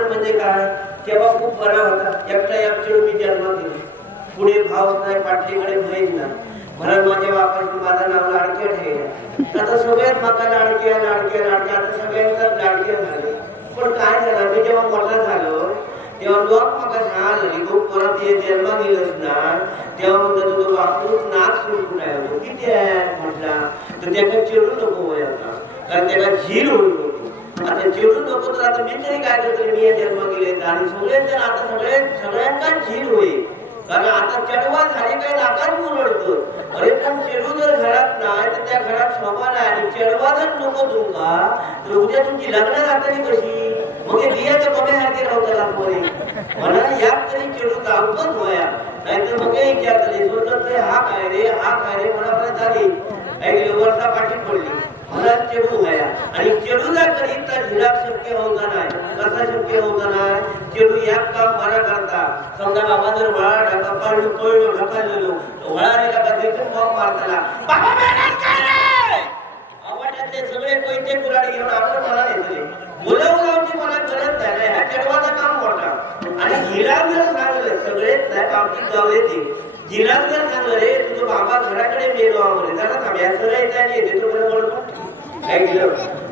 म्हणजे काय, तेव्हा खूप बरा होता. एकटा एकटे मी जन्म दिले. पुढे भाव नाही, पाठीकडे भयच नाही. म्हणून माझ्या बापाची माझं नाव लाडके ठेवलं. आता सगळ्यात माझा लाडके लाडके लाडके आता सगळ्यांचा लाडके झाले. पण काय झालं, मी जेव्हा मोठा झालो तेव्हा लोक मला सांगायला तू परत ये जन्म गेलंच ना, तेव्हा म्हणतो तुझं बापू नाक सुटून राहिलो. किती आहे म्हटला तर त्याला चिडू नको वय होता, कारण त्याला झील होईल होतो. आता चिडू नको तर आता मी तरी काय करतो, मी या जन्म गेले आणि सगळ्यांच्या आता सगळ्यांना झील होईल. कारण आता चढवा झाली काही नाकार मुरडतो. अरे पण चेडू जर घरात नाही तर त्या घरात शोभा नाही, आणि चढवा जर नको तुमका तर उद्या तुमची लग्न जातानी कशी, मग बियाच्या बघ्यासारखे राहताला पोरे. म्हणा यात तरी चेडू जाऊनच होया, नाहीतर मग विचारतले स्वतः हा काय रे हा काय रे मनापर्यंत झाली ऐकले वर्षा पाठी पडली. मला चेडू व्हाया आणि चेडूला करीत तर झिराक शक्य होता नाही. कसा शक्य होता नाही, चेडू एक काम बरा करता. समजा बाबा जर वळा ढका पाडू पळलो ढकललेलो वळारीला का देखील मग मारताला बाबा मेहनत काय रे आवाजातले सगळे पैसे कुराडे घेऊन आपलं मला येतले बोलावलावची मला गरज नाही. ह्या चेडवाचं काम मोठा. आणि हिला जर सांगलं सगळे बाबतीत गावले ते जिला जर सांगलं रे तुझं बाबा घराकडे मेलो आम्हाला जरा थांब्याचं राहायचं आणि येते तो बरं ऐकलं.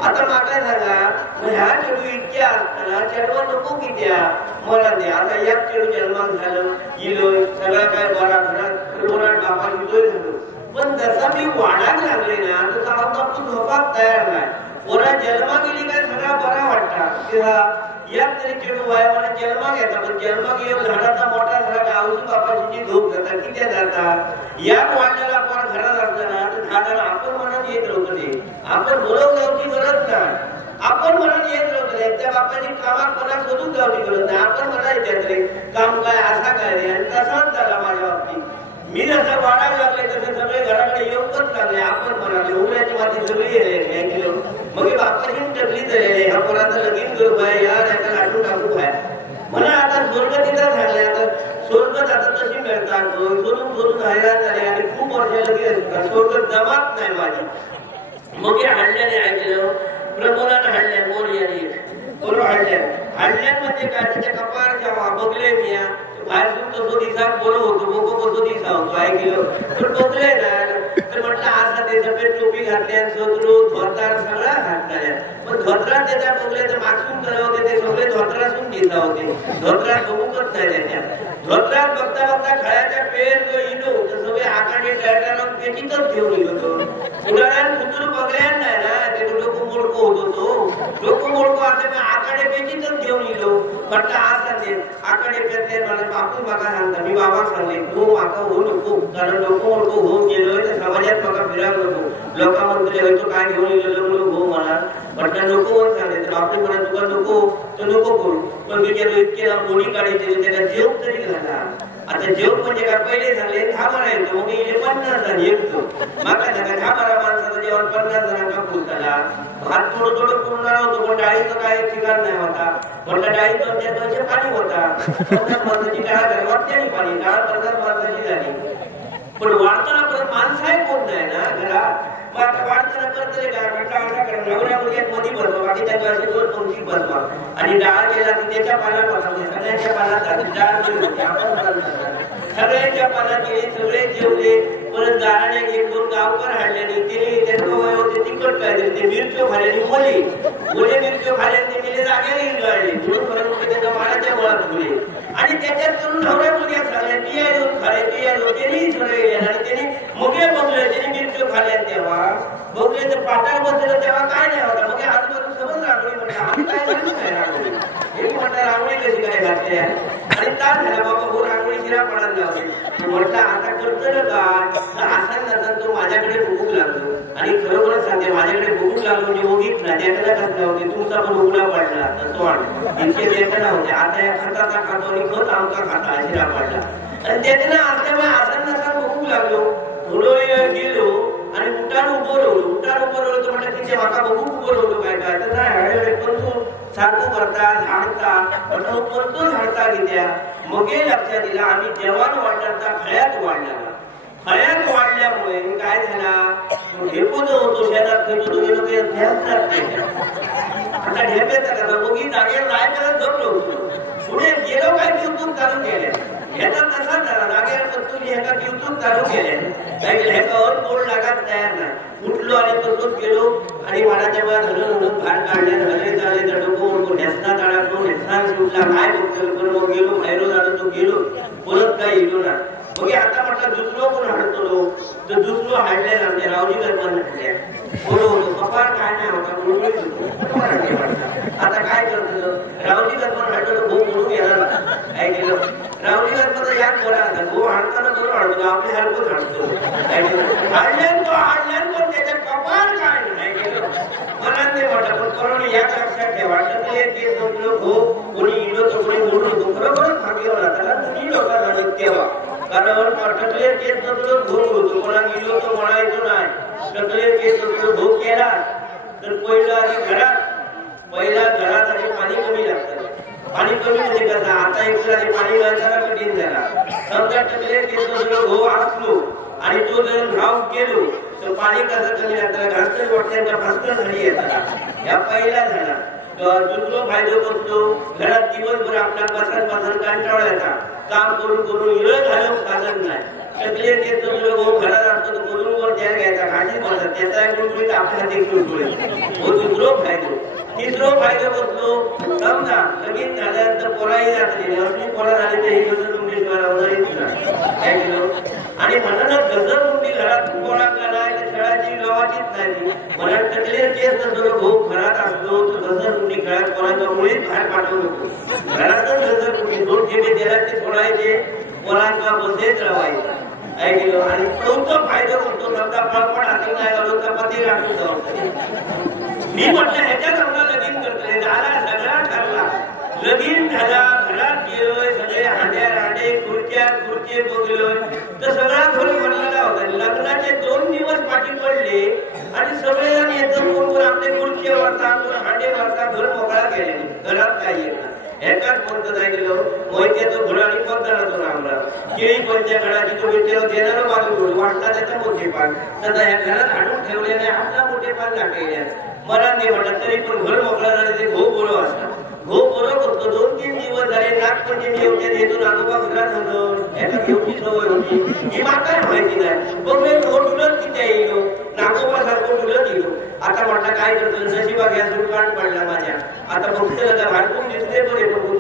आता माका सांगा, ह्या चेडू इतक्या असताना चेडवा नको की त्या मला द्या. आता एक चेडू जन्मात झालं इलोय सगळं काय बरा घरात कोणाला बापा इलोय झालो. पण जसा मी वाढायला लागले ना तसा आपण झोपाक तयार नाही. पोरा जन्मा गेली काय सगळा बरा वाटतात तेव्हा एक तरी चेडू वाया मला जन्मा घ्यायचा. पण जन्मा घेऊन झाडाचा मोठा झाला का आऊजी बापाची झोप घेतात किती जातात. या वाढलेला आपण घरात असताना तर झाडाला आपण म्हणत येत नव्हतं ते आपण बोलवून जाऊची गरज नाही. आपण म्हणत येत नव्हतं त्या बापाची कामात मनात शोधून जाऊची गरज नाही. आपण म्हणायचं रे काम काय असा काय रे. आणि तसाच झाला माझ्या बाबतीत. मी जसं वाढायला लागले तसे सगळे घराकडे येऊनच लागले. आपण म्हणाले उमऱ्याची माझी सगळी येले मग बापाची टकली झालेली ह्या पोराचं लगीन करू पाय यार याला लाटून टाकू पाय म्हणा. आता स्वर्ग तिथं झाले. आता स्वर्ग आता तशी मिळतात सोडून सोडून हैराण झाले आणि खूप वर्ष लगेच स्वर्ग जमात नाही माझी. मग हे हल्ल्याने ऐकलं प्रभूनानं हल्ल्या मोर्याने बरोबर हल्ल्यान म्हणजे काय त्याच्या कपाळच्या बघले मी बाहेर कसो दिसा बरं होतो मोको कसो दिसा होतो ऐकलं. पण बघले ना तर म्हटलं असा ते सफेद टोपी घातल्या सदरू धोतर सगळा घातल्या. पण धोतरात त्याच्या बघले तर मागसून करत होते ते सगळे धोतरासून घेता होते. धोतरात बघूनच नाही त्याच्या धोतरात बघता बघता खळ्याच्या पेर जो इलो तर सगळे आकांडी टॅटला पेटीतच घेऊन येतो. उदाहरण कुत्र बघल्या नाही ना ते डोकं मोडको होतो तो डोकं मोडको असल्याने आकाडे पेटीतच घेऊन येलो. म्हटलं असा ते आकाडे पेटले मला बापू माका सांगता मी बाबा सांगले तू माका होऊ नको कारण डोकं मोडको होऊन गेलोय तर समाजात माका फिरायला नको. लोक म्हणतले तो काय घेऊन गेलो म्हणून हो मला म्हटलं नको म्हणून सांगले तर आपली म्हणा तुका नको तर नको करू. पण विचारलो इतके ना गोडी काढायचे त्याला जेव तरी घाला. आता जेव म्हणजे काय पहिले सांगले 10 येतो मग 50 जण येतो माका सांगा 10 माणसाचं जेवण 50 जणांना पुरताला. भात थोडं थोडं पुरणार होतो पण डाळीचं काय ठिकाण नाही होता. म्हटलं डाळी 2-2 पाणी होता. 50 माणसाची डाळ झाली वाटते पाणी डाळ 50 माणसाची झाली. पण वाढताना परत माणसं आहे कोण नाही ना घरात. मग आता वाढताना करतले काय म्हटलं असा करा नवऱ्यामध्ये मध्ये बसवा बाकी त्यांच्या असे 2 पंक्ती बसवा आणि डाळ केला की त्याच्या पानात बसवते सगळ्यांच्या पानात डाळ बरी होते. आपण सगळ्यांच्या पानात गेले सगळे जेवले. परत गाळाने 1-2 गावकर हाडल्याने ते त्यांचं वय होते तिखट काय ते मिरच्यो खाल्याने मोले मिरच्यो खाल्याने ते मेले जागेला इंगाळले म्हणून परत त्याच्या मानाच्या मुळात ठेवले. आणि त्याच्यात करून नवऱ्या मुलग्या झाल्या बिया देऊन खाले बिया देऊन त्यांनी सगळे आणि त्यांनी मगे बघले त्यांनी मिरच्यो खाल्या तेव्हा बघले तर पाटावर बसलं तेव्हा काय नाही होता. मग आजूबाजू समज रांगोळी म्हटलं काय घालून काय रांगोळी हे म्हटलं रांगोळी कशी काय घातली आणि तास झाला बाबा हो रांगोळी शिरा पडायला लावली. म्हटलं आता करतो का असा नसेल तो माझ्याकडे भूक लागलो आणि खरोखरच सांगते माझ्याकडे भूक लागलो म्हणजे उगीच ना त्याला घातला होते तुमचा पण उघडा पडला तो इतके लेखना होते. आता या खताचा खातो आणि खत आमचा खाता शिरा पडला आणि त्याच्यानं असल्यामुळे असा नसा भूक लागलो. थोडं गेलो आणि उठाण उभं राहिलो तर म्हटलं तिथे माका बघू उभं राहिलो काय काय तर नाही पण तू सारखं करता झाडता म्हटलं पण तो झाडता घेत्या. मग हे लक्षात दिला आम्ही जवान वाढल्याचा खळ्यात वाढला. खळ्यात वाढल्यामुळे काय झाला हे पण होतो शेतात खेळतो तुम्ही लोक ध्यान राहते आता ढेपेचा कसा मुगी जागेवर नाही करत झोपलो पुढे गेलो काय युट्यूब चालू केले ह्याचा तसा झाला जागेवर बसून ह्याचा युट्यूब चालू केले ह्याच्यावर बोर्ड लागायला तयार नाही उठलो आणि बसून गेलो आणि वाडाच्या वर धरून बाहेर काढल्या झाले झाले तर डोकं नेसना अडकलो नेसना सुटला काय बघतो मग गेलो बाहेर झालो तो गेलो बोलत काय येलो ना मग आता म्हटलं दुसरो कोण हाडतो तर दुसरो हाडले ना आमच्या रावजी गरबन हाडल्या बोलो होतो कपाळ काय नाही होता आता काय करतो रावजी गरबन हाडतो भाऊ म्हणून गेला काय केलं रावजी गरबन याद करा आता भाऊ हाडताना बरोबर हाडतो आपले हलकूच हाडतो हाडले पण त्याच्या कपाळ काय नाही केलं मला ते म्हटलं पण करून याच लक्षात ठेवा ते भाऊ कोणी इलो तर कोणी बोलू नको खरोखरच भाग्यवान त्याला कुणी लोकांना तेव्हा कारण टकलेर केस नसलो भोग होतो कोणा गेलो तो म्हणायचो नाही टकलेर केस नसलो भोग केला तर पहिला घरात आधी पाणी कमी लागतं पाणी कमी म्हणजे कसं आता एक आधी पाणी घालताना कठीण झाला समजा टकलेर केस नसलो भोग असलो आणि तो जर घाव गेलो तर पाणी कसं कमी लागतं घासकर वाटण्याचा भास्कर झाली येतात या पहिला झाला दुसरो फायदो करतो घरात दिवसभर आपला बसन कंटाळा येतात काम करून करून इळं घालून चालत नाही टकले केस भाऊ घरात असतो तर बोलून वर द्यायला घ्यायचा घाटी बसत त्याचा एक रुपये आपल्याला देखील हो दुसरो फायदो तिसरो फायदा करतो समजा लगीन झाल्यानंतर पोराही जातली असली पोरा झाली तर ही गजर तुमची काय केलं आणि म्हणूनच गजर तुमची घरात पोरा कराय खेळाची गावाचीच नाही मला टकले केस नसतो भाऊ घरात असतो तर गजर तुमची घरात पोरांच्या मुळीच बाहेर पाठवू नको घरातच गजर तुम्ही दोन ठेवे दिला ते सोडायचे पोरांचा बसेच राहायचा काय केलं आणि चौथा फायदा होतो समजा पळपळ हाती नाही घालून चपाती राखून जाऊ मी म्हटलं ह्याच्यात आम्हाला लगीन करतोय झाला सगळा ठरला लगीन झाला घरात गेलोय सगळे हांडे खुर्चे बघलोय तर सगळा घर बनलेला होता लग्नाचे 2 दिवस पाठी पडले आणि सगळेजण येतं कोण आपले खुर्ची वाढतात हांडे वाढतात घर मोकळा केले घरात काही येतात एकाच पंत नाही गेलो मोहित्याचं घोडा आणि पंतनातो आमला केळी पंच्या घडाची तो विचार देणारं बाजू वाटला त्याचा मोठेपण तसा ह्या घरात आणून ठेवल्याने आपला मोठेपण दाखवल्या मला नाही म्हटलं तरी पण घर मोकळा झाले ते घो बोलो असतात घो बोलो करतो 2-3 दिवस झाले नागपंचमी येऊन येतो नागोबा घरात होतो एका घेऊची सवय होती ही माका माहिती नाही पण मी डुलत तिथे येलो नागोबा सारखं डुलत येलो आता म्हटलं काय करतो नशिबा घ्या सुटकाण पडला माझ्या आता फक्त भाडकून दिसले बरे पण